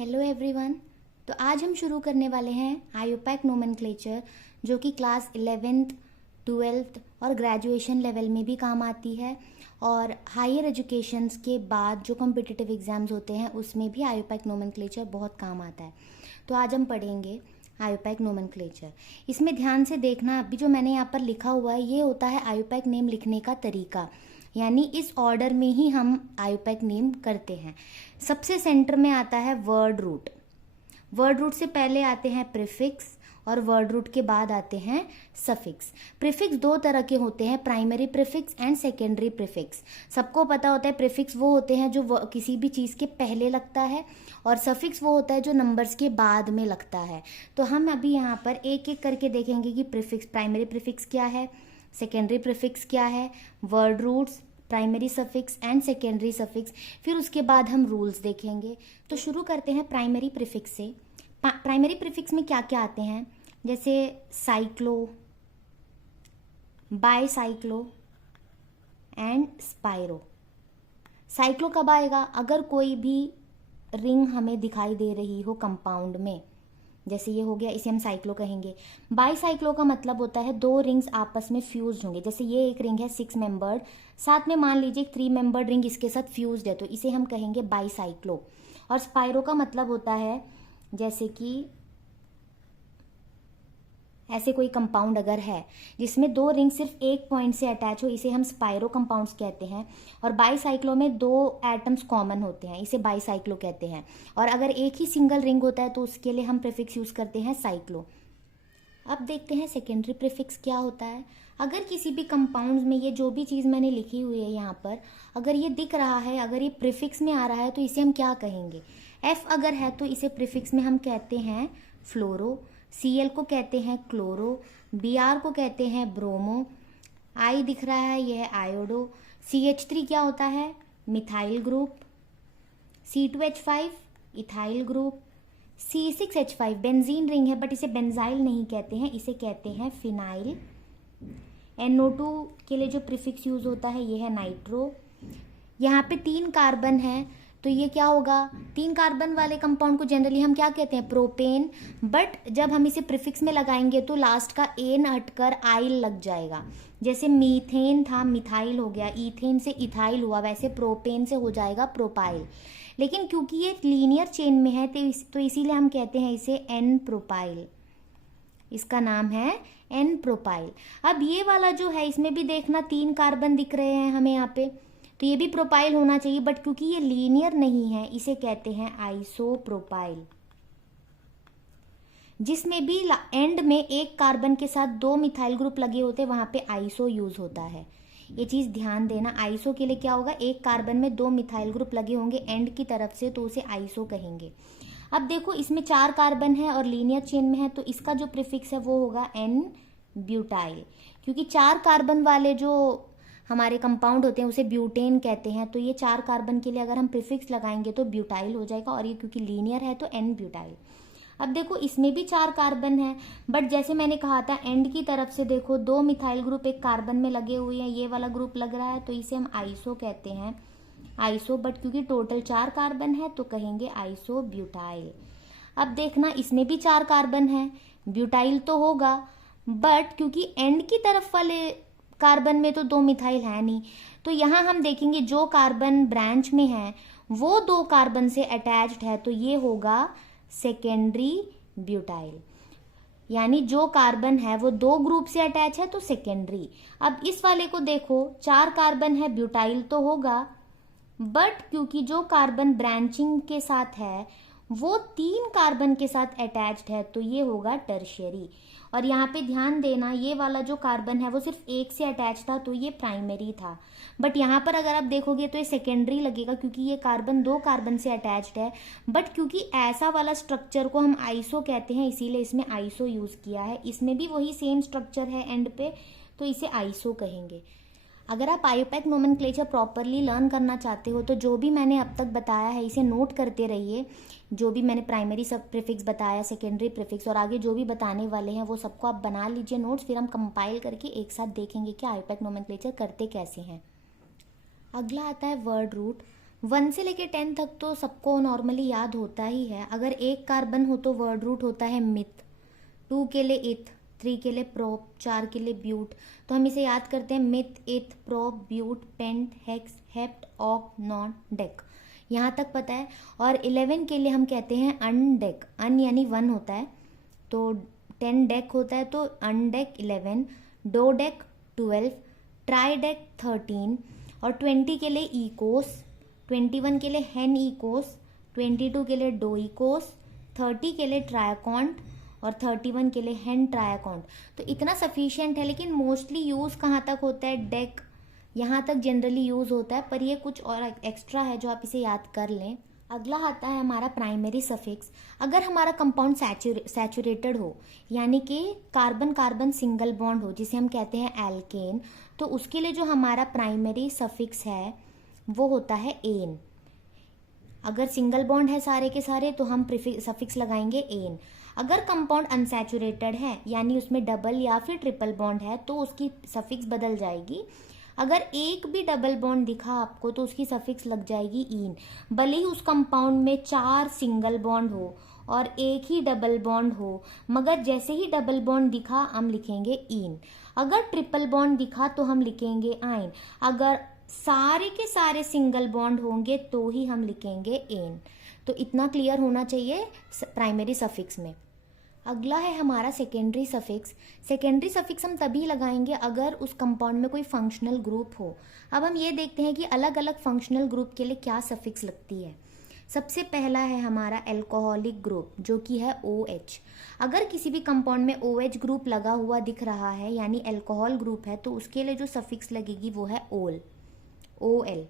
Hello everyone. तो आज हम शुरू करने वाले हैं आयुपैक नोमेनक्लेचर, जो कि क्लास 11th, 12th और ग्रेजुएशन लेवल में भी काम आती है और हायर एजुकेशंस के बाद जो कॉम्पिटिटिव एग्जाम्स होते हैं उसमें भी आयुपैक नोमेनक्लेचर बहुत काम आता है। तो आज हम पढ़ेंगे आयुपैक नोमेनक्लेचर। इसमें ध्यान से देखना, अभी जो मैंने यहाँ पर लिखा हुआ है ये होता है आयुपैक नेम लिखने का तरीका, यानी इस ऑर्डर में ही हम आयुपैक नेम करते हैं। सबसे सेंटर में आता है वर्ड रूट। वर्ड रूट से पहले आते हैं प्रीफिक्स और वर्ड रूट के बाद आते हैं सफिक्स। प्रीफिक्स दो तरह के होते हैं, primary prefix and secondary prefix. सबको पता होता है प्रीफिक्स वो होते हैं जो किसी भी चीज़ के पहले लगता है, और सफिक्स वो होता है जो नंबर्स के बाद में लगता है। तो हम अभी यहाँ पर एक एक करके देखेंगे कि प्रीफिक्स, प्राइमरी प्रीफिक्स क्या है, सेकेंडरी प्रीफिक्स क्या है, word roots, primary suffix and secondary suffix, फिर उसके बाद हम रूल्स देखेंगे। तो शुरू करते हैं प्राइमरी प्रीफिक्स से। प्राइमरी प्रीफिक्स में क्या क्या आते हैं, जैसे cyclo, bicyclo and spiro. Cyclo कब आएगा? अगर कोई भी रिंग हमें दिखाई दे रही हो कंपाउंड में, जैसे ये हो गया, इसे हम साइक्लो कहेंगे। बाईसाइक्लो का मतलब होता है दो रिंग्स आपस में फ्यूज्ड होंगे। जैसे ये एक रिंग है 6 मेंबर्ड, साथ में मान लीजिए 3 मेंबर्ड रिंग इसके साथ फ्यूज्ड है, तो इसे हम कहेंगे बाईसाइक्लो। और स्पाइरो का मतलब होता है जैसे कि ऐसे कोई कंपाउंड अगर है जिसमें दो रिंग सिर्फ एक पॉइंट से अटैच हो, इसे हम स्पाइरो कंपाउंड्स कहते हैं। और बाईसाइक्लो में दो एटम्स कॉमन होते हैं, इसे बाईसाइक्लो कहते हैं। और अगर एक ही सिंगल रिंग होता है तो उसके लिए हम प्रीफिक्स यूज करते हैं साइक्लो। अब देखते हैं सेकेंडरी प्रीफिक्स क्या होता है। अगर किसी भी कंपाउंड में ये जो भी चीज़ मैंने लिखी हुई है यहाँ पर, अगर ये दिख रहा है, अगर ये प्रीफिक्स में आ रहा है, तो इसे हम क्या कहेंगे? एफ अगर है तो इसे प्रीफिक्स में हम कहते हैं फ्लोरो, Cl को कहते हैं क्लोरो, Br को कहते हैं ब्रोमो, I दिख रहा है यह है आयोडो, CH3 क्या होता है? Methyl group, C2H5 ethyl group, C6H5 benzene ring है बट इसे बेंजाइल नहीं कहते हैं, इसे कहते हैं फिनाइल। NO2 के लिए जो प्रीफिक्स यूज होता है ये है नाइट्रो। यहाँ पे 3 कार्बन है तो ये क्या होगा? 3 कार्बन वाले कंपाउंड को जनरली हम क्या कहते हैं? प्रोपेन। बट जब हम इसे प्रीफिक्स में लगाएंगे तो लास्ट का एन हटकर आइल लग जाएगा। जैसे मीथेन था मिथाइल हो गया, इथेन से इथाइल हुआ, वैसे प्रोपेन से हो जाएगा प्रोपाइल। लेकिन क्योंकि ये लीनियर चेन में है तो इसीलिए हम कहते हैं इसे एन प्रोपाइल। इसका नाम है एन प्रोपाइल। अब ये वाला जो है इसमें भी देखना 3 कार्बन दिख रहे हैं हमें यहाँ पे, तो ये भी प्रोपाइल होना चाहिए, बट क्योंकि ये लीनियर नहीं है इसे कहते हैं आइसोप्रोपाइल। जिसमें भी एंड में एक कार्बन के साथ 2 मिथाइल ग्रुप लगे होते हैं वहां पे आइसो यूज होता है। ये चीज ध्यान देना, आइसो के लिए क्या होगा? एक कार्बन में 2 मिथाइल ग्रुप लगे होंगे एंड की तरफ से, तो उसे आइसो कहेंगे। अब देखो इसमें 4 कार्बन है और लीनियर चेन में है, तो इसका जो प्रीफिक्स है वो होगा एन ब्यूटाइल। क्योंकि 4 कार्बन वाले जो हमारे कंपाउंड होते हैं उसे ब्यूटेन कहते हैं, तो ये 4 कार्बन के लिए अगर हम प्रीफिक्स लगाएंगे तो ब्यूटाइल हो जाएगा, और ये क्योंकि लीनियर है तो एन ब्यूटाइल। अब देखो इसमें भी 4 कार्बन है, बट जैसे मैंने कहा था एंड की तरफ से देखो 2 मिथाइल ग्रुप एक कार्बन में लगे हुए हैं, ये वाला ग्रुप लग रहा है तो इसे हम आइसो कहते हैं, आइसो। बट क्योंकि टोटल 4 कार्बन है तो कहेंगे आइसो ब्यूटाइल। अब देखना इसमें भी 4 कार्बन है, ब्यूटाइल तो होगा, बट क्योंकि एंड की तरफ वाले कार्बन में तो 2 मिथाइल है नहीं, तो यहाँ हम देखेंगे जो कार्बन ब्रांच में है वो 2 कार्बन से अटैच्ड है, तो ये होगा सेकेंडरी ब्यूटाइल। यानी जो कार्बन है वो 2 ग्रुप से अटैच है तो सेकेंडरी। अब इस वाले को देखो 4 कार्बन है, ब्यूटाइल तो होगा, बट क्योंकि जो कार्बन ब्रांचिंग के साथ है वो 3 कार्बन के साथ अटैच्ड है तो ये होगा टर्शियरी। और यहाँ पे ध्यान देना ये वाला जो कार्बन है वो सिर्फ एक से अटैच था तो ये प्राइमरी था, बट यहाँ पर अगर आप देखोगे तो ये सेकेंडरी लगेगा क्योंकि ये कार्बन 2 कार्बन से अटैच्ड है। बट क्योंकि ऐसा वाला स्ट्रक्चर को हम आइसो कहते हैं इसीलिए इसमें आइसो यूज किया है। इसमें भी वही सेम स्ट्रक्चर है एंड पे, तो इसे आइसो कहेंगे। अगर आप आयुपैक नोमेनक्लेचर प्रॉपरली लर्न करना चाहते हो तो जो भी मैंने अब तक बताया है इसे नोट करते रहिए। जो भी मैंने प्राइमरी सब प्रीफिक्स बताया, सेकेंडरी प्रीफिक्स और आगे जो भी बताने वाले हैं वो सबको आप बना लीजिए नोट्स, फिर हम कंपाइल करके एक साथ देखेंगे कि आयुपैक नोमेनक्लेचर करते कैसे हैं। अगला आता है वर्ड रूट। 1 से लेके 10 तक तो सबको नॉर्मली याद होता ही है। अगर एक कार्बन हो तो वर्ड रूट होता है मिथ, 2 के लिए इथ, 3 के लिए प्रोप, 4 के लिए ब्यूट। तो हम इसे याद करते हैं meth, eth, prop, but, pent, hex, hept, oct, non, dec. यहाँ तक पता है। और 11 के लिए हम कहते हैं अनडेक, अन यानी 1 होता है, तो 10 डेक होता है, तो undec 11, dodec 12, tridec 13, और 20 के लिए इकोस, 21 के लिए हेन इकोस, 22 के लिए डो इकोस, 30 के लिए ट्रायाकॉन्ट, और 31 के लिए हेन ट्रायाकॉन्ट। तो इतना सफिशिएंट है, लेकिन मोस्टली यूज़ कहाँ तक होता है, डेक यहाँ तक जनरली यूज़ होता है, पर ये कुछ और एक्स्ट्रा है जो आप इसे याद कर लें। अगला आता है हमारा प्राइमरी सफिक्स। अगर हमारा कंपाउंड सैचुरेटेड हो, यानी कि कार्बन कार्बन सिंगल बॉन्ड हो, जिसे हम कहते हैं एल्केन, तो उसके लिए जो हमारा प्राइमरी सफिक्स है वो होता है एन। अगर सिंगल बॉन्ड है सारे के सारे तो हम सफिक्स लगाएंगे एन। अगर कंपाउंड अनसैचुरेटेड है, यानी उसमें डबल या फिर ट्रिपल बॉन्ड है, तो उसकी सफिक्स बदल जाएगी। अगर एक भी डबल बॉन्ड दिखा आपको तो उसकी सफिक्स लग जाएगी इन, भले ही उस कंपाउंड में 4 सिंगल बॉन्ड हो और एक ही डबल बॉन्ड हो, मगर जैसे ही डबल बॉन्ड दिखा हम लिखेंगे इन। अगर ट्रिपल बॉन्ड दिखा तो हम लिखेंगे आइन। अगर सारे के सारे सिंगल बॉन्ड होंगे तो ही हम लिखेंगे एन। तो इतना क्लियर होना चाहिए प्राइमरी सफिक्स में। अगला है हमारा सेकेंडरी सफिक्स। सेकेंडरी सफिक्स हम तभी लगाएंगे अगर उस कंपाउंड में कोई फंक्शनल ग्रुप हो। अब हम ये देखते हैं कि अलग अलग फंक्शनल ग्रुप के लिए क्या सफिक्स लगती है। सबसे पहला है हमारा एल्कोहलिक ग्रुप, जो कि है OH। अगर किसी भी कंपाउंड में OH ग्रुप लगा हुआ दिख रहा है, यानी एल्कोहल ग्रुप है, तो उसके लिए जो सफिक्स लगेगी वो है ओल, OL।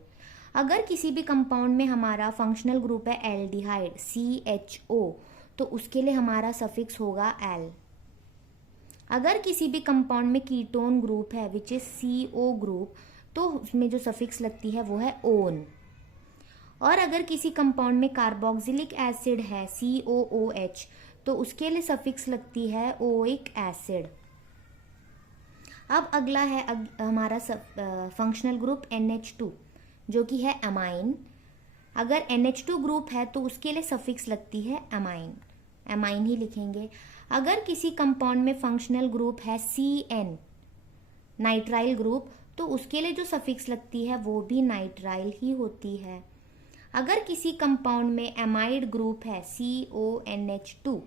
अगर किसी भी कंपाउंड में हमारा फंक्शनल ग्रुप है एल्डिहाइड, CHO, तो उसके लिए हमारा सफिक्स होगा एल। अगर किसी भी कंपाउंड में कीटोन ग्रुप है विच इज CO ग्रुप, तो उसमें जो सफिक्स लगती है वो है ओन। और अगर किसी कंपाउंड में कार्बोक्सिलिक एसिड है COOH, तो उसके लिए सफिक्स लगती है ओइक एसिड। अब अगला है हमारा फंक्शनल ग्रुप NH2, जो कि है अमाइन। अगर NH2 ग्रुप है तो उसके लिए सफिक्स लगती है अमाइन, अमाइन ही लिखेंगे। अगर किसी कंपाउंड में फंक्शनल ग्रुप है CN, नाइट्राइल ग्रुप, तो उसके लिए जो सफिक्स लगती है वो भी नाइट्राइल ही होती है। अगर किसी कंपाउंड में एमाइड ग्रुप है CONH2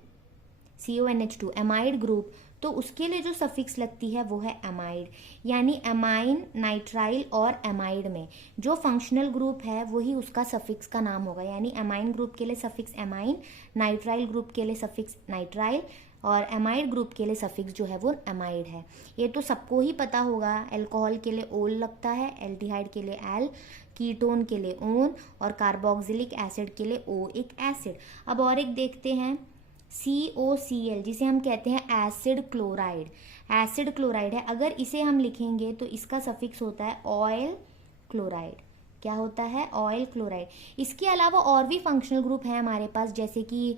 एमाइड ग्रुप, तो उसके लिए जो सफिक्स लगती है वो है एमाइड। यानी एमाइन, नाइट्राइल और एमाइड में जो फंक्शनल ग्रुप है वही उसका सफिक्स का नाम होगा। यानी एमाइन ग्रुप के लिए सफिक्स एमाइन, नाइट्राइल ग्रुप के लिए सफिक्स नाइट्राइल, और एमाइड ग्रुप के लिए सफिक्स जो है वो एमाइड है। ये तो सबको ही पता होगा। एल्कोहल के लिए ओल लगता है, एल्डिहाइड के लिए एल, कीटोन के लिए ओन, और कार्बोक्सिलिक एसिड के लिए ओइक एसिड। अब और एक देखते हैं COCl, जिसे हम कहते हैं एसिड क्लोराइड। एसिड क्लोराइड है, अगर इसे हम लिखेंगे तो इसका सफिक्स होता है ऑयल क्लोराइड। क्या होता है? Oil chloride. इसके अलावा और भी फंक्शनल ग्रुप हैं हमारे पास, जैसे कि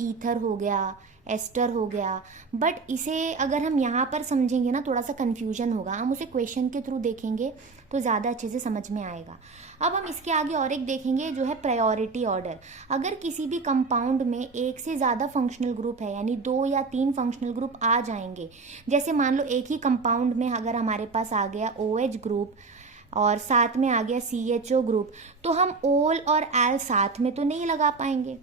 ईथर हो गया, एस्टर हो गया, बट इसे अगर हम यहाँ पर समझेंगे ना थोड़ा सा कंफ्यूजन होगा। हम उसे क्वेश्चन के थ्रू देखेंगे तो ज़्यादा अच्छे से समझ में आएगा। अब हम इसके आगे और एक देखेंगे जो है प्रायोरिटी ऑर्डर। अगर किसी भी कंपाउंड में एक से ज़्यादा फंक्शनल ग्रुप है, यानी 2 या 3 फंक्शनल ग्रुप आ जाएंगे, जैसे मान लो एक ही कंपाउंड में अगर हमारे पास आ गया OH ग्रुप और साथ में आ गया CHO ग्रुप, तो हम ओल और एल साथ में तो नहीं लगा पाएंगे,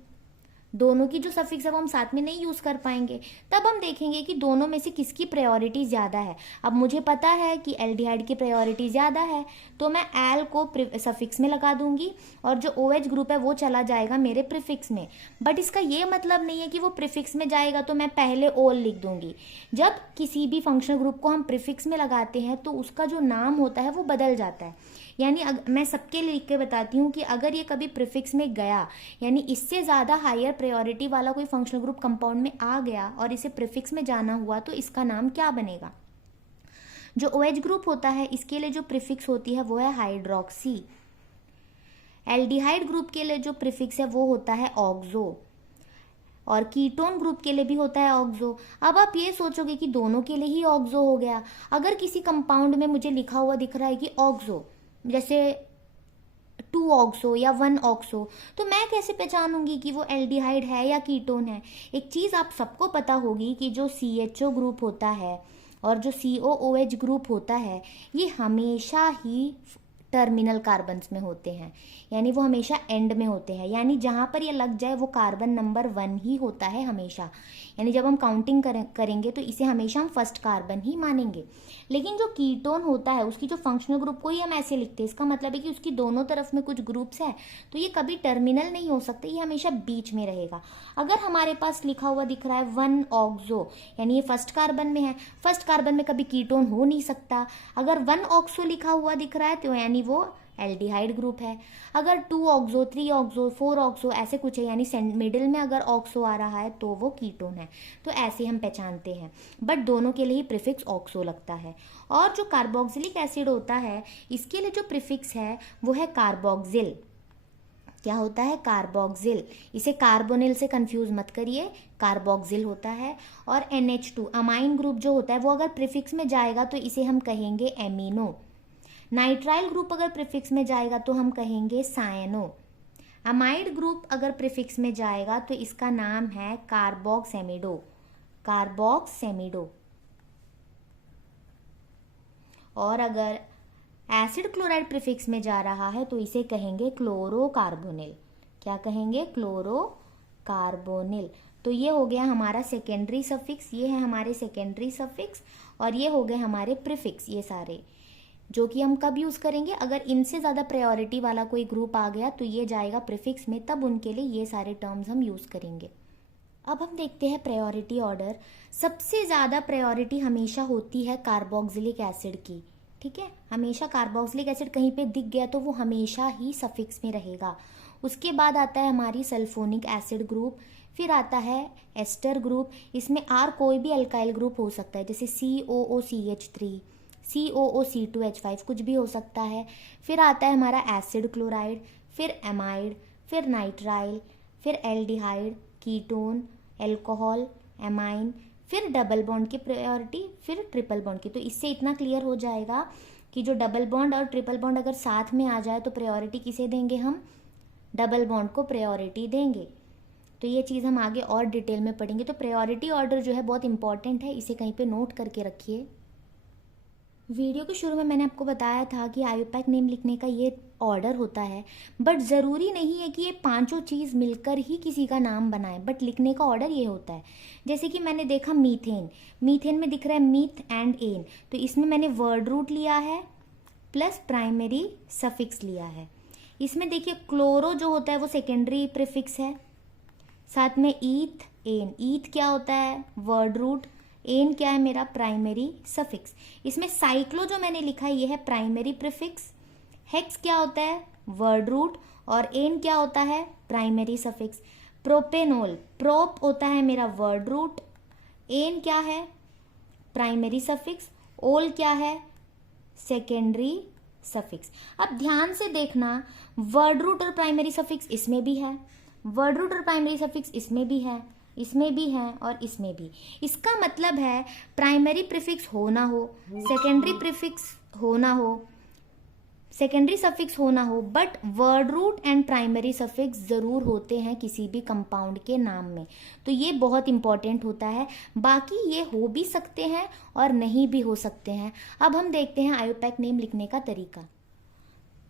दोनों की जो सफिक्स है वो हम साथ में नहीं यूज कर पाएंगे। तब हम देखेंगे कि दोनों में से किसकी प्रायोरिटी ज्यादा है। अब मुझे पता है कि एल्डिहाइड की प्रायोरिटी ज्यादा है, तो मैं एल को सफिक्स में लगा दूंगी और जो OH ग्रुप है वो चला जाएगा मेरे प्रीफिक्स में। बट इसका ये मतलब नहीं है कि वो प्रीफिक्स में जाएगा तो मैं पहले ओल लिख दूंगी। जब किसी भी फंक्शनल ग्रुप को हम प्रीफिक्स में लगाते हैं तो उसका जो नाम होता है वो बदल जाता है। यानी मैं सबके लिए लिख के बताती हूँ कि अगर ये कभी प्रीफिक्स में गया, यानी इससे ज़्यादा हायर प्रायोरिटी वाला कोई फंक्शनल ग्रुप कंपाउंड में आ गया और इसे प्रीफिक्स में जाना हुआ, तो इसका नाम क्या बनेगा? जो OH ग्रुप होता है इसके लिए जो प्रीफिक्स होती है वो है हाइड्रोक्सी। एल्डिहाइड ग्रुप के लिए जो प्रीफिक्स है वो होता है ऑक्सो, और कीटोन ग्रुप के लिए भी होता है ऑक्सो। अब आप ये सोचोगे कि दोनों के लिए ही ऑक्सो हो गया। अगर किसी कंपाउंड में मुझे लिखा हुआ दिख रहा है कि ऑक्सो, जैसे 2 ऑक्सो या 1 ऑक्सो, तो मैं कैसे पहचानूंगी कि वो एल्डिहाइड है या कीटोन है? एक चीज़ आप सबको पता होगी कि जो CHO ग्रुप होता है और जो COOH ग्रुप होता है, ये हमेशा ही टर्मिनल कार्बन्स में होते हैं, यानी वो हमेशा एंड में होते हैं, यानी जहाँ पर ये लग जाए वो कार्बन नंबर 1 ही होता है हमेशा। यानी जब हम काउंटिंग करेंगे तो इसे हमेशा हम फर्स्ट कार्बन ही मानेंगे। लेकिन जो कीटोन होता है उसकी जो फंक्शनल ग्रुप को ही हम ऐसे लिखते हैं, इसका मतलब है कि उसकी दोनों तरफ में कुछ ग्रुप्स है, तो ये कभी टर्मिनल नहीं हो सकते, ये हमेशा बीच में रहेगा। अगर हमारे पास लिखा हुआ दिख रहा है 1 ऑक्सो, यानी ये फर्स्ट कार्बन में है, फर्स्ट कार्बन में कभी कीटोन हो नहीं सकता। अगर 1 ऑक्सो लिखा हुआ दिख रहा है तो यानी वो एल्डिहाइड ग्रुप है। अगर 2 ऑक्सो, 3 ऑक्सो, 4 ऑक्सो ऐसे कुछ है, यानी मिडिल में अगर ऑक्सो आ रहा है तो वो कीटोन है। तो ऐसे हम पहचानते हैं, बट दोनों के लिए ही प्रीफिक्स ऑक्सो लगता है। और जो कार्बोक्सिलिक एसिड होता है, इसके लिए जो प्रीफिक्स है वो है कार्बोक्सिल। क्या होता है? कार्बोक्सिल। इसे कार्बोनिल से कंफ्यूज मत करिए, कार्बोक्सिल होता है। और NH2 अमाइन ग्रुप जो होता है वो अगर प्रीफिक्स में जाएगा तो इसे हम कहेंगे एमिनो। नाइट्राइल ग्रुप अगर प्रीफिक्स में जाएगा तो हम कहेंगे सायनो। अमाइड ग्रुप अगर प्रीफिक्स में जाएगा तो इसका नाम है कार्बोक्सेमिडो, कार्बोक्सेमिडो। और अगर एसिड क्लोराइड प्रीफिक्स में जा रहा है तो इसे कहेंगे क्लोरोकार्बोनिल। क्या कहेंगे? क्लोरोकार्बोनिल। तो ये हो गया हमारा सेकेंडरी सफिक्स, ये है हमारे सेकेंडरी सफिक्स, और ये हो गए हमारे प्रीफिक्स, ये सारे जो कि हम कब यूज करेंगे? अगर इनसे ज्यादा प्रायोरिटी वाला कोई ग्रुप आ गया तो ये जाएगा प्रीफिक्स में, तब उनके लिए ये सारे टर्म्स हम यूज करेंगे। अब हम देखते हैं प्रायोरिटी ऑर्डर। सबसे ज्यादा प्रायोरिटी हमेशा होती है कार्बोक्सिलिक एसिड की, ठीक है। हमेशा कार्बोक्सिलिक एसिड कहीं पे दिख गया तो वो हमेशा ही सफिक्स में रहेगा। उसके बाद आता है हमारी सल्फोनिक एसिड ग्रुप, फिर आता है एस्टर ग्रुप। इसमें आर कोई भी अल्काइल ग्रुप हो सकता है, जैसे COOCH3, COOC2H5 कुछ भी हो सकता है। फिर आता है हमारा एसिड क्लोराइड, फिर एमाइड, फिर नाइट्राइल, फिर एल्डिहाइड, कीटोन, एल्कोहल, एमाइन, फिर डबल बॉन्ड की प्रायोरिटी, फिर ट्रिपल बॉन्ड की। तो इससे इतना क्लियर हो जाएगा कि जो डबल बॉन्ड और ट्रिपल बॉन्ड अगर साथ में आ जाए तो प्रायोरिटी किसे देंगे? हम डबल बॉन्ड को प्रायोरिटी देंगे। तो ये चीज़ हम आगे और डिटेल में पढ़ेंगे। तो प्रायोरिटी ऑर्डर जो है बहुत इंपॉर्टेंट है, इसे कहीं पे नोट करके रखिए। वीडियो के शुरू में मैंने आपको बताया था कि आयुपैक नेम लिखने का ये ऑर्डर होता है, बट ज़रूरी नहीं है कि ये पांचों चीज़ मिलकर ही किसी का नाम बनाए, बट लिखने का ऑर्डर ये होता है। जैसे कि मैंने देखा मीथेन, मीथेन में दिख रहा है मीथ एंड एन, तो इसमें मैंने वर्ड रूट लिया है प्लस प्राइमरी सफिक्स लिया है। इसमें देखिए क्लोरो जो होता है वो सेकेंडरी प्रीफिक्स है, साथ में ईथ, एन। ईथ क्या होता है? Word root. एन क्या है? मेरा प्राइमरी सफिक्स। इसमें साइक्लो जो मैंने लिखा है ये है प्राइमरी प्रीफिक्स। हेक्स क्या होता है? Word root. और एन क्या होता है? Primary suffix. प्रोपेनोल, प्रोप होता है मेरा वर्ड रूट, एन क्या है? Primary suffix. ओल क्या है? Secondary suffix. अब ध्यान से देखना, वर्ड रूट और प्राइमरी सफिक्स इसमें भी है, वर्ड रूट और प्राइमरी सफिक्स इसमें भी है, इसमें भी है और इसमें भी। इसका मतलब है प्राइमरी प्रीफिक्स हो ना हो, सेकेंडरी प्रीफिक्स हो ना हो, सेकेंडरी सफिक्स हो ना हो, but word root and primary suffix जरूर होते हैं किसी भी कंपाउंड के नाम में। तो ये बहुत इंपॉर्टेंट होता है। बाकी ये हो भी सकते हैं और नहीं भी हो सकते हैं। अब हम देखते हैं आयुपैक नेम लिखने का तरीका।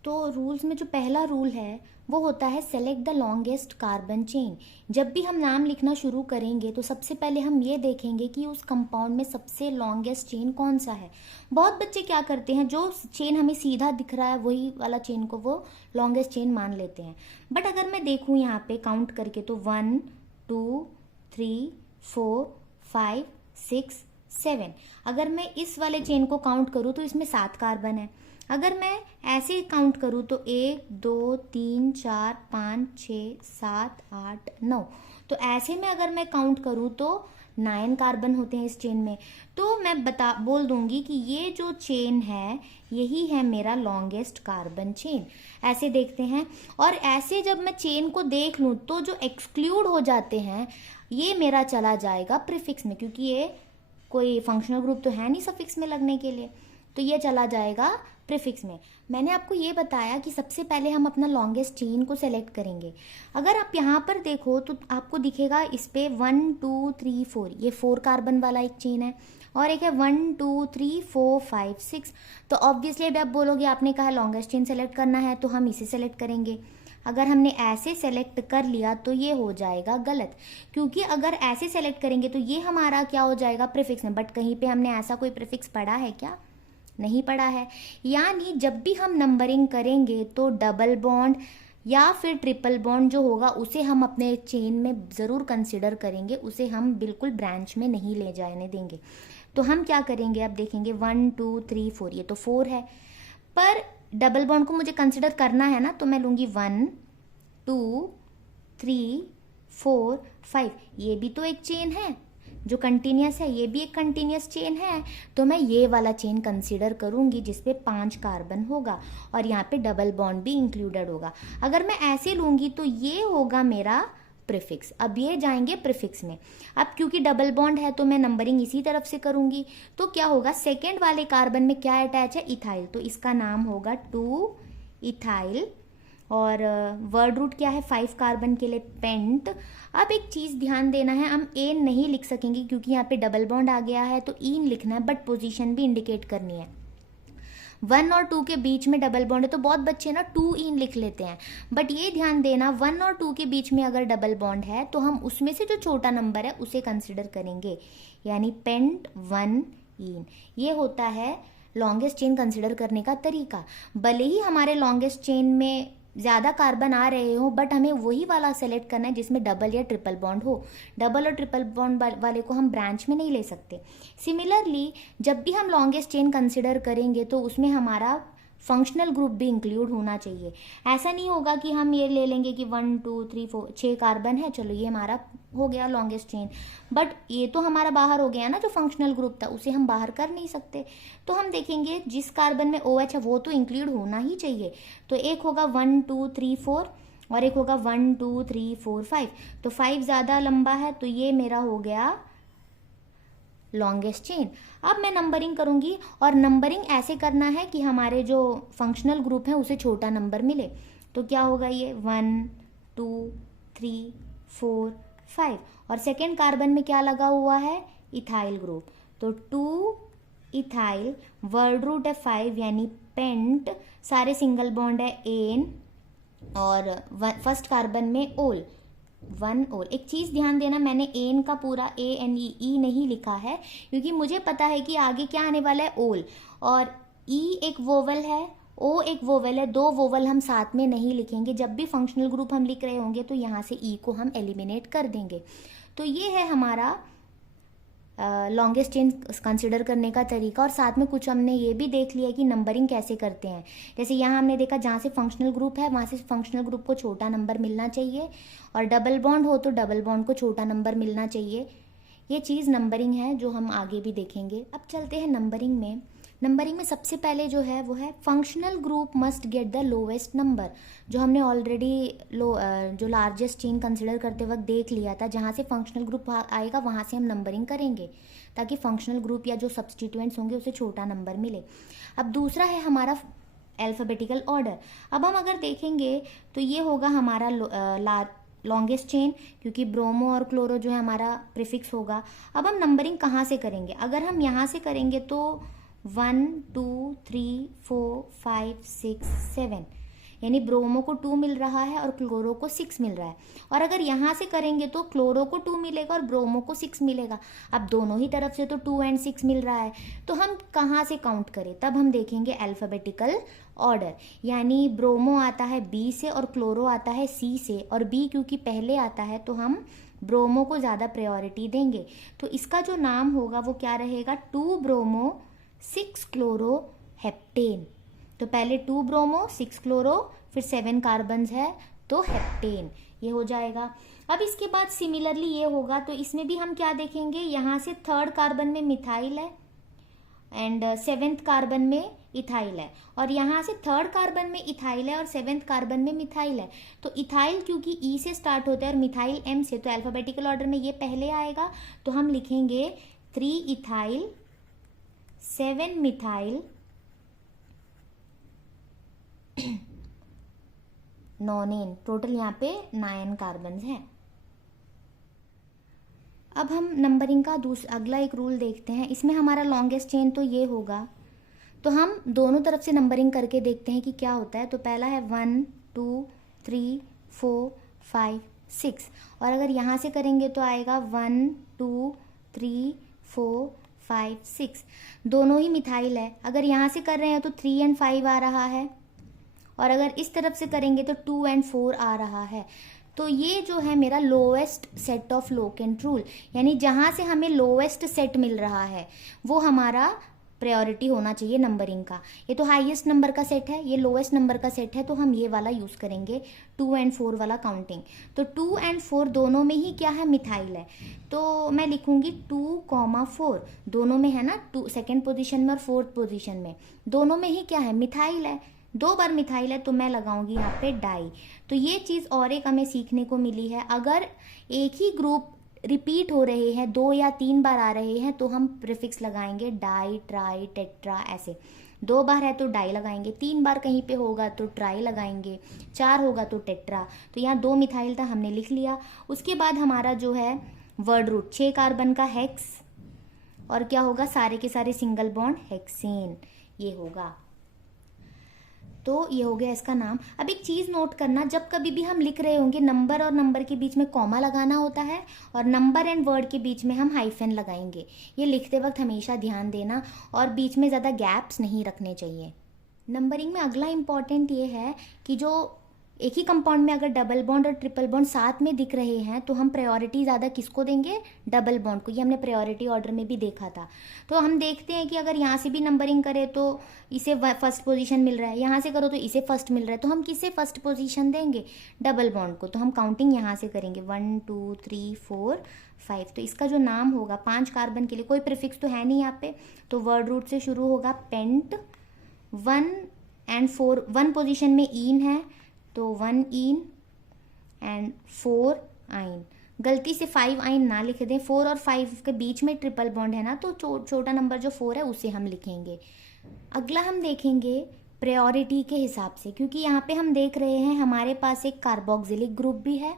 तो रूल्स में जो पहला रूल है वो होता है select the longest carbon chain. जब भी हम नाम लिखना शुरू करेंगे तो सबसे पहले हम ये देखेंगे कि उस कंपाउंड में सबसे लॉन्गेस्ट चेन कौन सा है। बहुत बच्चे क्या करते हैं, जो चेन हमें सीधा दिख रहा है वही वाला चेन को वो लॉन्गेस्ट चेन मान लेते हैं। बट अगर मैं देखूँ यहाँ पे काउंट करके तो 1 2 3 4 5 6 7, अगर मैं इस वाले चेन को काउंट करूँ तो इसमें 7 कार्बन है। अगर मैं ऐसे काउंट करूँ तो 1 2 3 4 5 6 7 8 9, तो ऐसे में अगर मैं काउंट करूँ तो 9 कार्बन होते हैं इस चेन में। तो मैं बोल दूंगी कि ये जो चेन है यही है मेरा लॉन्गेस्ट कार्बन चेन। ऐसे देखते हैं, और ऐसे जब मैं चेन को देख लूँ तो जो एक्सक्लूड हो जाते हैं ये मेरा चला जाएगा प्रीफिक्स में, क्योंकि ये कोई फंक्शनल ग्रुप तो है नहीं सफिक्स में लगने के लिए, तो ये चला जाएगा प्रीफिक्स में मैंने आपको ये बताया कि सबसे पहले हम अपना लॉन्गेस्ट चेन को सेलेक्ट करेंगे। अगर आप यहाँ पर देखो तो आपको दिखेगा इस पे 1 2 3 4, ये 4 कार्बन वाला एक चेन है, और एक है 1 2 3 4 5 6। तो ऑब्वियसली अभी आप बोलोगे आपने कहा लॉन्गेस्ट चेन सेलेक्ट करना है तो हम इसे सेलेक्ट करेंगे। अगर हमने ऐसे सेलेक्ट कर लिया तो ये हो जाएगा गलत, क्योंकि अगर ऐसे सेलेक्ट करेंगे तो ये हमारा क्या हो जाएगा प्रीफिक्स में। बट कहीं पे हमने ऐसा कोई प्रीफिक्स पढ़ा है क्या? नहीं पढ़ा है। यानी जब भी हम नंबरिंग करेंगे तो डबल बॉन्ड या फिर ट्रिपल बॉन्ड जो होगा उसे हम अपने चेन में ज़रूर कंसिडर करेंगे, उसे हम बिल्कुल ब्रांच में नहीं ले जाने देंगे। तो हम क्या करेंगे, अब देखेंगे 1 2 3 4, ये तो 4 है, पर डबल बॉन्ड को मुझे कंसिडर करना है ना, तो मैं लूँगी 1 2 3 4 5। ये भी तो एक चेन है जो कंटिन्यूस है, ये भी एक कंटिन्यूस चेन है, तो मैं ये वाला चेन कंसीडर करूंगी जिसपे 5 कार्बन होगा और यहाँ पे डबल बॉन्ड भी इंक्लूडेड होगा। अगर मैं ऐसे लूंगी तो ये होगा मेरा प्रीफिक्स। अब ये जाएंगे प्रीफिक्स में। अब क्योंकि डबल बॉन्ड है तो मैं नंबरिंग इसी तरफ से करूंगी, तो क्या होगा सेकेंड वाले कार्बन में क्या अटैच है, इथाइल, तो इसका नाम होगा 2 इथाइल। और वर्ड रूट क्या है 5 कार्बन के लिए पेंट। अब एक चीज़ ध्यान देना है, हम एन नहीं लिख सकेंगे क्योंकि यहाँ पे डबल बॉन्ड आ गया है, तो ईन लिखना है, बट पोजीशन भी इंडिकेट करनी है। 1 और 2 के बीच में डबल बॉन्ड है तो बहुत बच्चे ना 2 इन लिख लेते हैं, बट ये ध्यान देना 1 और 2 के बीच में अगर डबल बॉन्ड है तो हम उसमें से जो छोटा नंबर है उसे कंसिडर करेंगे, यानी पेंट 1 इन। ये होता है लॉन्गेस्ट चेन कंसिडर करने का तरीका। भले ही हमारे लॉन्गेस्ट चेन में ज़्यादा कार्बन आ रहे हो, बट हमें वही वाला सेलेक्ट करना है जिसमें डबल या ट्रिपल बॉन्ड हो। डबल और ट्रिपल बॉन्ड वाले को हम ब्रांच में नहीं ले सकते। सिमिलरली जब भी हम लॉन्गेस्ट चेन कंसिडर करेंगे तो उसमें हमारा फंक्शनल ग्रुप भी इंक्लूड होना चाहिए। ऐसा नहीं होगा कि हम ये ले लेंगे कि 1 2 3 4 6 कार्बन है, चलो ये हमारा हो गया लॉन्गेस्ट चेन, बट ये तो हमारा बाहर हो गया ना, जो फंक्शनल ग्रुप था उसे हम बाहर कर नहीं सकते। तो हम देखेंगे जिस कार्बन में OH है वो तो इंक्लूड होना ही चाहिए। तो एक होगा 1 2 3 4 और एक होगा 1 2 3 4 5। तो 5 ज़्यादा लंबा है तो ये मेरा हो गया लॉन्गेस्ट चेन। अब मैं नंबरिंग करूंगी और नंबरिंग ऐसे करना है कि हमारे जो फंक्शनल ग्रुप है उसे छोटा नंबर मिले। तो क्या होगा ये 1 2 3 4 5, और सेकेंड कार्बन में क्या लगा हुआ है, इथाइल ग्रुप, तो 2 इथाइल, वर्ड रूट है 5 यानी पेंट, सारे सिंगल बॉन्ड है एन, और फर्स्ट कार्बन में ओल 1 ओल। एक चीज़ ध्यान देना, मैंने एन का पूरा ANE नहीं लिखा है क्योंकि मुझे पता है कि आगे क्या आने वाला है, ओल, और ई एक वोवल है, ओ एक वोवल है, 2 वोवल हम साथ में नहीं लिखेंगे। जब भी फंक्शनल ग्रुप हम लिख रहे होंगे तो यहाँ से ई को हम एलिमिनेट कर देंगे। तो ये है हमारा लॉन्गेस्ट चेन कंसिडर करने का तरीका। और साथ में कुछ हमने ये भी देख लिया कि नंबरिंग कैसे करते हैं। जैसे यहाँ हमने देखा जहाँ से फंक्शनल ग्रुप है वहाँ से फंक्शनल ग्रुप को छोटा नंबर मिलना चाहिए, और डबल बॉन्ड हो तो डबल बॉन्ड को छोटा नंबर मिलना चाहिए। ये चीज़ नंबरिंग है जो हम आगे भी देखेंगे। अब चलते हैं नंबरिंग में। नंबरिंग में सबसे पहले जो है वो है functional group must get the lowest number, जो हमने ऑलरेडी जो लार्जेस्ट चेन कंसिडर करते वक्त देख लिया था। जहाँ से फंक्शनल ग्रुप आएगा वहाँ से हम नंबरिंग करेंगे ताकि फंक्शनल ग्रुप या जो सब्सटीट्यूएंट्स होंगे उसे छोटा नंबर मिले। अब दूसरा है हमारा अल्फ़ाबेटिकल ऑर्डर। अब हम अगर देखेंगे तो ये होगा हमारा लॉन्गेस्ट चेन, क्योंकि ब्रोमो और क्लोरो जो है हमारा प्रीफिक्स होगा। अब हम नंबरिंग कहाँ से करेंगे, अगर हम यहाँ से करेंगे तो 1 2 3 4 5 6 7, यानी ब्रोमो को 2 मिल रहा है और क्लोरो को 6 मिल रहा है। और अगर यहाँ से करेंगे तो क्लोरो को 2 मिलेगा और ब्रोमो को 6 मिलेगा। अब दोनों ही तरफ से तो 2 और 6 मिल रहा है, तो हम कहाँ से काउंट करें, तब हम देखेंगे अल्फ़ाबेटिकल ऑर्डर। यानी ब्रोमो आता है B से और क्लोरो आता है C से, और B क्योंकि पहले आता है तो हम ब्रोमो को ज़्यादा प्रायोरिटी देंगे। तो इसका जो नाम होगा वो क्या रहेगा, 2 ब्रोमो 6 क्लोरो हेप्टेन। तो पहले 2 ब्रोमो 6 क्लोरो, फिर 7 कार्बन्स है तो हेप्टेन, ये हो जाएगा। अब इसके बाद सिमिलरली ये होगा, तो इसमें भी हम क्या देखेंगे, यहाँ से 3rd कार्बन में मिथाइल है एंड 7th कार्बन में इथाइल है, और यहाँ से 3rd कार्बन में इथाइल है और 7th कार्बन में मिथाइल है। तो इथाइल क्योंकि E से स्टार्ट होता है और मिथाइल M से, तो अल्फ़ाबेटिकल ऑर्डर में ये पहले आएगा। तो हम लिखेंगे 3 इथाइल 7 मिथाइल नॉनेन, टोटल यहाँ पे 9 कार्बन हैं। अब हम नंबरिंग का अगला एक रूल देखते हैं। इसमें हमारा लॉन्गेस्ट चेन तो ये होगा, तो हम दोनों तरफ से नंबरिंग करके देखते हैं कि क्या होता है। तो पहला है 1 2 3 4 5 6, और अगर यहाँ से करेंगे तो आएगा 1 2 3 4 5 6, दोनों ही मिथाइल है। अगर यहाँ से कर रहे हैं तो 3 और 5 आ रहा है, और अगर इस तरफ से करेंगे तो 2 और 4 आ रहा है। तो ये जो है मेरा lowest set of locant rule, यानी जहाँ से हमें लोएस्ट सेट मिल रहा है वो हमारा प्रायोरिटी होना चाहिए नंबरिंग का। ये तो हाईएस्ट नंबर का सेट है, ये लोएस्ट नंबर का सेट है, तो हम ये वाला यूज़ करेंगे 2 और 4 वाला काउंटिंग। तो 2 और 4 दोनों में ही क्या है, मिथाइल है। तो मैं लिखूंगी 2, 4, दोनों में है ना, 2 सेकेंड पोजीशन में और 4th पोजीशन में, दोनों में ही क्या है, मिथाइल है। 2 बार मिथाइल है तो मैं लगाऊंगी यहाँ पे डाई। तो ये चीज़ और एक हमें सीखने को मिली है, अगर एक ही ग्रुप रिपीट हो रहे हैं, 2 या 3 बार आ रहे हैं, तो हम प्रीफिक्स लगाएंगे डाई, ट्राई, टेट्रा ऐसे। 2 बार है तो डाई लगाएंगे, 3 बार कहीं पे होगा तो ट्राई लगाएंगे, 4 होगा तो टेट्रा। तो यहाँ 2 मिथाइल था, हमने लिख लिया। उसके बाद हमारा जो है वर्ड रूट 6 कार्बन का हेक्स, और क्या होगा, सारे के सारे सिंगल बॉन्ड हेक्सेन, ये होगा। तो ये हो गया इसका नाम। अब एक चीज़ नोट करना, जब कभी भी हम लिख रहे होंगे नंबर और नंबर के बीच में कॉमा लगाना होता है, और नंबर एंड वर्ड के बीच में हम हाइफन लगाएंगे। ये लिखते वक्त हमेशा ध्यान देना, और बीच में ज़्यादा गैप्स नहीं रखने चाहिए। नंबरिंग में अगला इम्पॉर्टेंट ये है कि जो एक ही कंपाउंड में अगर डबल बॉन्ड और ट्रिपल बॉन्ड साथ में दिख रहे हैं तो हम प्रायोरिटी ज़्यादा किसको देंगे, डबल बॉन्ड को। ये हमने प्रायोरिटी ऑर्डर में भी देखा था। तो हम देखते हैं कि अगर यहाँ से भी नंबरिंग करें तो इसे फर्स्ट पोजीशन मिल रहा है, यहाँ से करो तो इसे फर्स्ट मिल रहा है, तो हम किसे फर्स्ट पोजीशन देंगे, डबल बॉन्ड को। तो हम काउंटिंग यहाँ से करेंगे 1 2 3 4 5। तो इसका जो नाम होगा 5 कार्बन के लिए, कोई प्रीफिक्स तो है नहीं यहाँ पे, तो वर्ड रूट से शुरू होगा पेंट। 1 और 4 1 पोजीशन में ईन है, तो 1 ईन एंड 4 आइन। गलती से 5 आइन ना लिख दें, 4 और 5 के बीच में ट्रिपल बॉन्ड है ना, तो छोटा नंबर जो 4 है उसे हम लिखेंगे। अगला हम देखेंगे प्रायोरिटी के हिसाब से, क्योंकि यहाँ पे हम देख रहे हैं हमारे पास एक कार्बोक्सिलिक ग्रुप भी है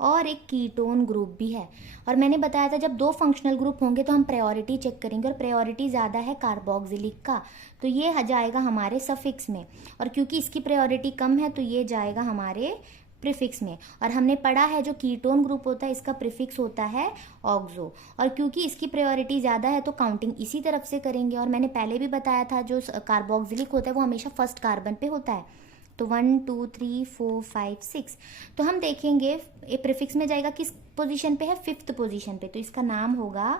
और एक कीटोन ग्रुप भी है। और मैंने बताया था जब 2 फंक्शनल ग्रुप होंगे तो हम प्रायोरिटी चेक करेंगे, और प्रायोरिटी ज़्यादा है कार्बोक्सिलिक का, तो ये जाएगा हमारे सफिक्स में, और क्योंकि इसकी प्रायोरिटी कम है तो ये जाएगा हमारे प्रीफिक्स में। और हमने पढ़ा है जो कीटोन ग्रुप होता है इसका प्रीफिक्स होता है ऑक्सो, और क्योंकि इसकी प्रायोरिटी ज़्यादा है तो काउंटिंग इसी तरफ से करेंगे। और मैंने पहले भी बताया था जो कार्बोक्सिलिक होता है वो हमेशा फर्स्ट कार्बन पे होता है। तो 1 2 3 4 5 6, तो हम देखेंगे ये प्रीफिक्स में जाएगा किस पोजीशन पे है, 5th पोजीशन पे, तो इसका नाम होगा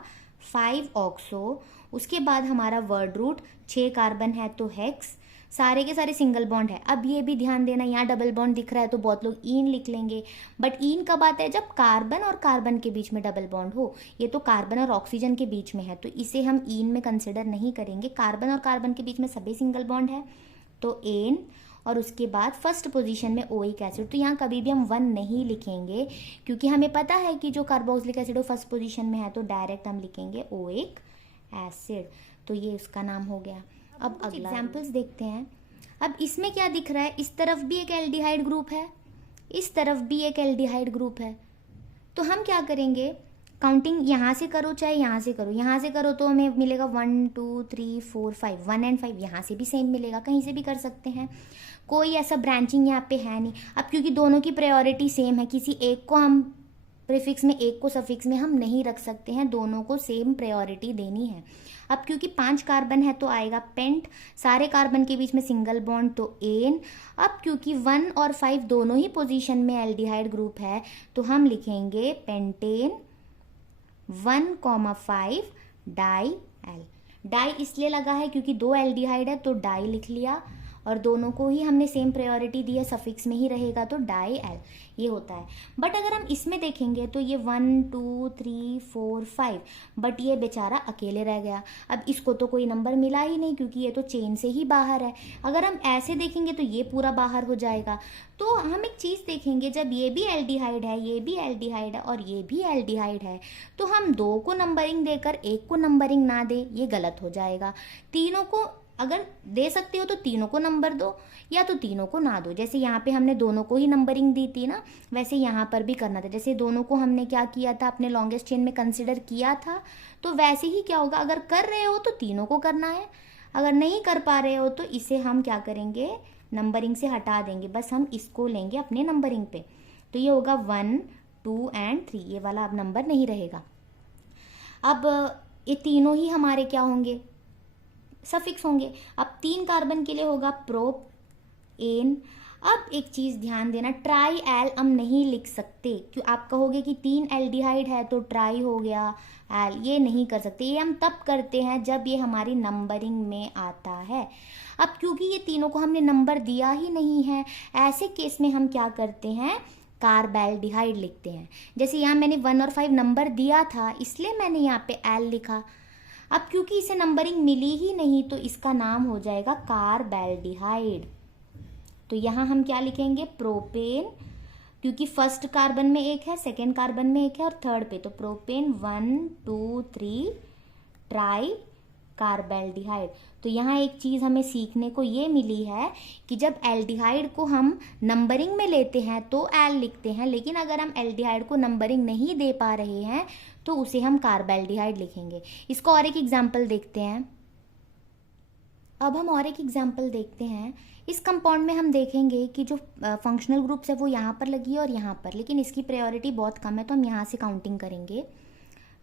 5 ऑक्सो। उसके बाद हमारा वर्ड रूट 6 कार्बन है तो हेक्स, सारे के सारे सिंगल बॉन्ड है। अब ये भी ध्यान देना, यहाँ डबल बॉन्ड दिख रहा है तो बहुत लोग ईन लिख लेंगे, बट ईन कब आता है, जब कार्बन और कार्बन के बीच में डबल बॉन्ड हो। ये तो कार्बन और ऑक्सीजन के बीच में है तो इसे हम ईन में कंसिडर नहीं करेंगे। कार्बन और कार्बन के बीच में सभी सिंगल बॉन्ड है तो एन, और उसके बाद फर्स्ट पोजीशन में ओइक एसिड। तो यहाँ कभी भी हम 1 नहीं लिखेंगे, क्योंकि हमें पता है कि जो कार्बोक्सिलिक एसिड वो फर्स्ट पोजीशन में है, तो डायरेक्ट हम लिखेंगे ओइक एसिड। तो ये उसका नाम हो गया। अब अगला एग्जाम्पल्स देखते हैं। अब इसमें क्या दिख रहा है, इस तरफ भी एक एल्डिहाइड ग्रुप है, इस तरफ भी एक एल्डिहाइड ग्रुप है। तो हम क्या करेंगे, काउंटिंग यहाँ से करो चाहे यहाँ से करो, यहाँ से करो तो हमें मिलेगा 1 2 3 4 5, 1 और 5, यहाँ से भी सेम मिलेगा, कहीं से भी कर सकते हैं, कोई ऐसा ब्रांचिंग यहाँ पे है नहीं। अब क्योंकि दोनों की प्रायोरिटी सेम है, किसी एक को हम प्रीफिक्स में एक को सफिक्स में हम नहीं रख सकते हैं, दोनों को सेम प्रायोरिटी देनी है। अब क्योंकि 5 कार्बन है तो आएगा पेंट, सारे कार्बन के बीच में सिंगल बॉन्ड तो एन। अब क्योंकि 1 और 5 दोनों ही पोजीशन में एल्डिहाइड ग्रुप है तो हम लिखेंगे पेंटेन 1,5 डाई एल। डाई इसलिए लगा है क्योंकि 2 एल्डिहाइड है तो डाई लिख लिया, और दोनों को ही हमने सेम प्रायोरिटी दी है, सफिक्स में ही रहेगा तो डाई एल ये होता है। बट अगर हम इसमें देखेंगे तो ये 1 2 3 4 5, बट ये बेचारा अकेले रह गया। अब इसको तो कोई नंबर मिला ही नहीं क्योंकि ये तो चेन से ही बाहर है। अगर हम ऐसे देखेंगे तो ये पूरा बाहर हो जाएगा। तो हम एक चीज़ देखेंगे, जब ये भी एल्डिहाइड है, ये भी एल्डिहाइड है और ये भी एल्डिहाइड है, तो हम 2 को नंबरिंग देकर 1 को नंबरिंग ना दे, ये गलत हो जाएगा। तीनों को अगर दे सकते हो तो तीनों को नंबर दो या तो तीनों को ना दो। जैसे यहाँ पे हमने दोनों को ही नंबरिंग दी थी ना, वैसे यहाँ पर भी करना था। जैसे दोनों को हमने क्या किया था, अपने लॉन्गेस्ट चेन में कंसिडर किया था, तो वैसे ही क्या होगा, अगर कर रहे हो तो तीनों को करना है, अगर नहीं कर पा रहे हो तो इसे हम क्या करेंगे, नंबरिंग से हटा देंगे, बस हम इसको लेंगे अपने नंबरिंग पे। तो ये होगा 1 2 एंड 3, ये वाला अब नंबर नहीं रहेगा। अब ये तीनों ही हमारे क्या होंगे, सफिक्स होंगे। अब 3 कार्बन के लिए होगा प्रोप एन। अब एक चीज ध्यान देना, ट्राई एल हम नहीं लिख सकते, क्यों आप कहोगे कि 3 एल्डिहाइड है तो ट्राई हो गया एल, ये नहीं कर सकते। ये हम तब करते हैं जब ये हमारी नंबरिंग में आता है। अब क्योंकि ये तीनों को हमने नंबर दिया ही नहीं है, ऐसे केस में हम क्या करते हैं, कार्बैल्डिहाइड लिखते हैं। जैसे यहाँ मैंने 1 और 5 नंबर दिया था, इसलिए मैंने यहाँ पे एल लिखा। अब क्योंकि इसे नंबरिंग मिली ही नहीं तो इसका नाम हो जाएगा कार्बैल्डिहाइड। तो यहाँ हम क्या लिखेंगे, प्रोपेन, क्योंकि फर्स्ट कार्बन में एक है, सेकेंड कार्बन में एक है और थर्ड पे, तो प्रोपेन 1 2 3 ट्राई कार्बैल्डिहाइड। तो यहाँ एक चीज हमें सीखने को ये मिली है कि जब एल्डिहाइड को हम नंबरिंग में लेते हैं तो एल लिखते हैं, लेकिन अगर हम एल्डिहाइड को नंबरिंग नहीं दे पा रहे हैं तो उसे हम कार्बैल्डिहाइड लिखेंगे। इसको और एक एग्जाम्पल देखते हैं। अब हम और एक एग्जाम्पल देखते हैं। इस कंपाउंड में हम देखेंगे कि जो फंक्शनल ग्रुप्स है वो यहाँ पर लगी है और यहाँ पर, लेकिन इसकी प्रायोरिटी बहुत कम है, तो हम यहाँ से काउंटिंग करेंगे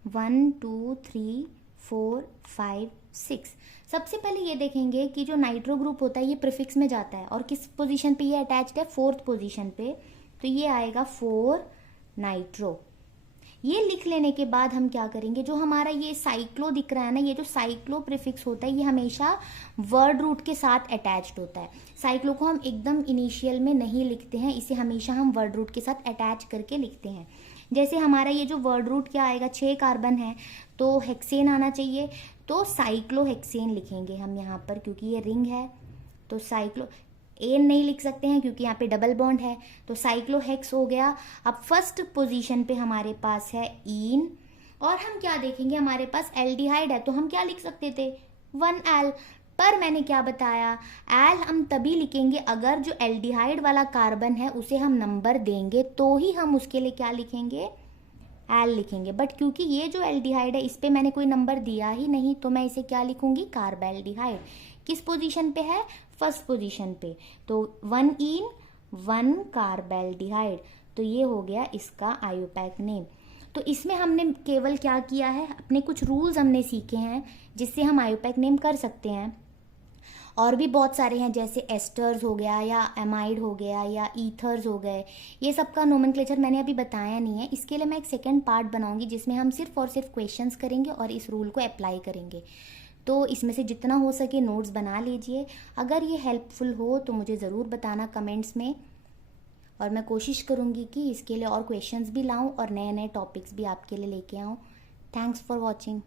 1 2 3 4 5 6। सबसे पहले ये देखेंगे कि जो नाइट्रो ग्रुप होता है ये प्रीफिक्स में जाता है और किस पोजीशन पे ये अटैच्ड है, 4th पोजीशन पे, तो ये आएगा 4 नाइट्रो। ये लिख लेने के बाद हम क्या करेंगे, जो हमारा ये साइक्लो दिख रहा है ना, ये जो साइक्लो प्रीफिक्स होता है ये हमेशा वर्ड रूट के साथ अटैच्ड होता है। साइक्लो को हम एकदम इनिशियल में नहीं लिखते हैं, इसे हमेशा हम वर्ड रूट के साथ अटैच करके लिखते हैं। जैसे हमारा ये जो वर्ड रूट क्या आएगा, 6 कार्बन है तो हेक्सेन आना चाहिए, तो साइक्लो हेक्सेन लिखेंगे हम यहाँ पर, क्योंकि ये रिंग है तो साइक्लो। एन नहीं लिख सकते हैं क्योंकि यहाँ पे डबल बॉन्ड है, तो साइक्लो हेक्स हो गया। अब फर्स्ट पोजीशन पे हमारे पास है ईन, और हम क्या देखेंगे, हमारे पास एल्डिहाइड है तो हम क्या लिख सकते थे, 1 एल। पर मैंने क्या बताया, एल हम तभी लिखेंगे अगर जो एल्डिहाइड वाला कार्बन है उसे हम नंबर देंगे तो ही हम उसके लिए क्या लिखेंगे, एल लिखेंगे। बट क्योंकि ये जो एल्डिहाइड है इस पे मैंने कोई नंबर दिया ही नहीं तो मैं इसे क्या लिखूंगी, कार्बैल्डिहाइड। किस पोजीशन पे है, फर्स्ट पोजीशन पे, तो 1 ईन 1 कार्बैल्डिहाइड। तो ये हो गया इसका आयोपैक नेम। तो इसमें हमने केवल क्या किया है, अपने कुछ रूल्स हमने सीखे हैं जिससे हम आयोपैक नेम कर सकते हैं। और भी बहुत सारे हैं, जैसे एस्टर्स हो गया या एमाइड हो गया या ईथर्स हो गए, ये सब का नोमेनक्लेचर मैंने अभी बताया नहीं है। इसके लिए मैं एक सेकेंड पार्ट बनाऊंगी जिसमें हम सिर्फ और सिर्फ क्वेश्चंस करेंगे और इस रूल को अप्लाई करेंगे। तो इसमें से जितना हो सके नोट्स बना लीजिए। अगर ये हेल्पफुल हो तो मुझे ज़रूर बताना कमेंट्स में, और मैं कोशिश करूँगी कि इसके लिए और क्वेश्चंस भी लाऊं और नए नए टॉपिक्स भी आपके लिए लेके आऊँ। Thanks for watching.